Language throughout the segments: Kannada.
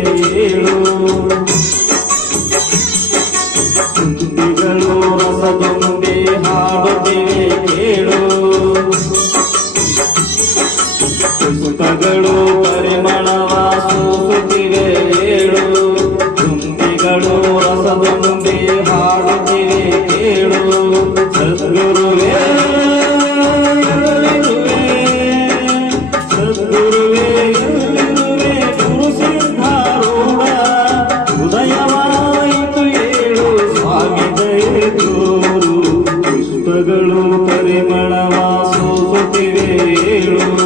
Deus. ¡Gracias!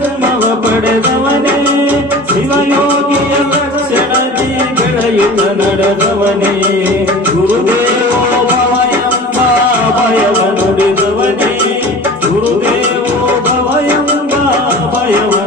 ಜನ್ಮವ ಪಡೆದವನೇ ಶಿವಯೋಗಿಯ ಲಕ್ಷಣದಿ ಬೆಳೆಯುತ್ತ ನಡೆದವನೇ. ಗುರುದೇವೋ ಭವ ಎಂಬ ಭಯವ ನುಡಿದವನೇ, ಗುರುದೇವೋ ಭವ ಎಂಬ ಭಯವ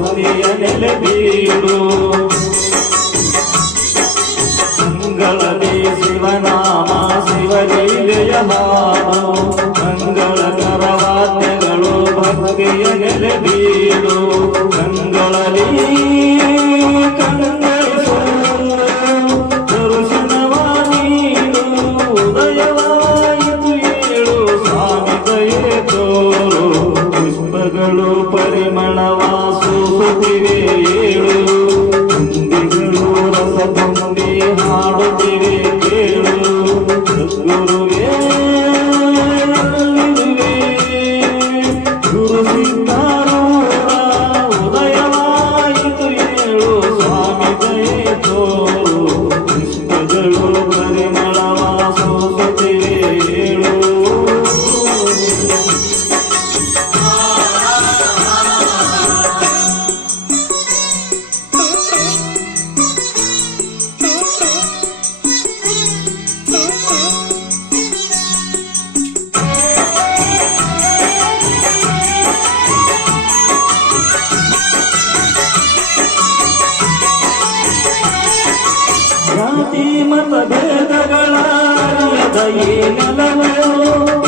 హరియ నిలబీడు మంగళదే శివనామ శివలీಲೆಯ ಹಾಡು ಮಂಗಳ ಕರವಾದ್ಯಗಳು ಭಕ್ತಿಯ ನೆಲೆಬೀಡು ಕಂಗಳಲ್ಲಿ ಉದಯವಾಯಿತು ಏಳು ಸ್ವಾಮಿ ದಯೆ ತೋರು ಪುಷ್ಪಗಳು ಸ್ವಾಮಿ ದಯೋ ಕೃಷ್ಣ ಜಳು ಪರಿಮಳವಾಸೋ ಜಾತಿ ಮತ ಭೇದಗಳ ದಯೆ ಮಲವೋ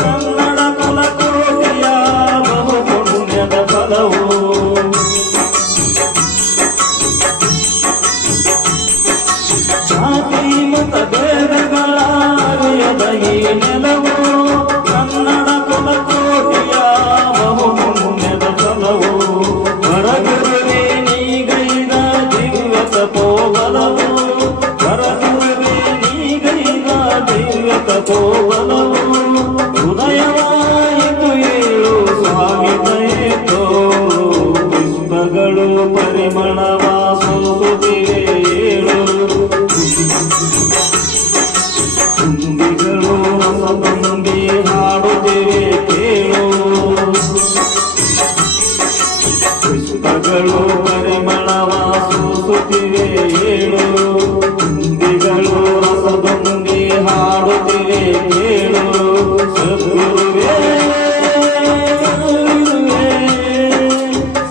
ಸ್ತುತಿ ಹಾಡುತ್ತೇವೆ ಕೇಳು. ಪುಷ್ಪಗಳು ಪರಿಮಳವ ಸೂಸುತ್ತಿವೆ ಏಳು. ತುಂಬಿಗಳು ರಸದೊಂದಿ ಹಾಡುತ್ತಿವೆ ಕೇಳು ಸದ್ಗುರುವೇ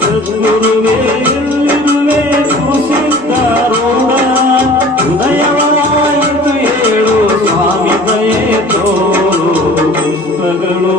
ಸದ್ಗುರುವೇ ಹೃದಯವಾಯಿತು ಹೇಳು ಸ್ವಾಮಿ ದಯೆ ತೋ പുസ്തകളോ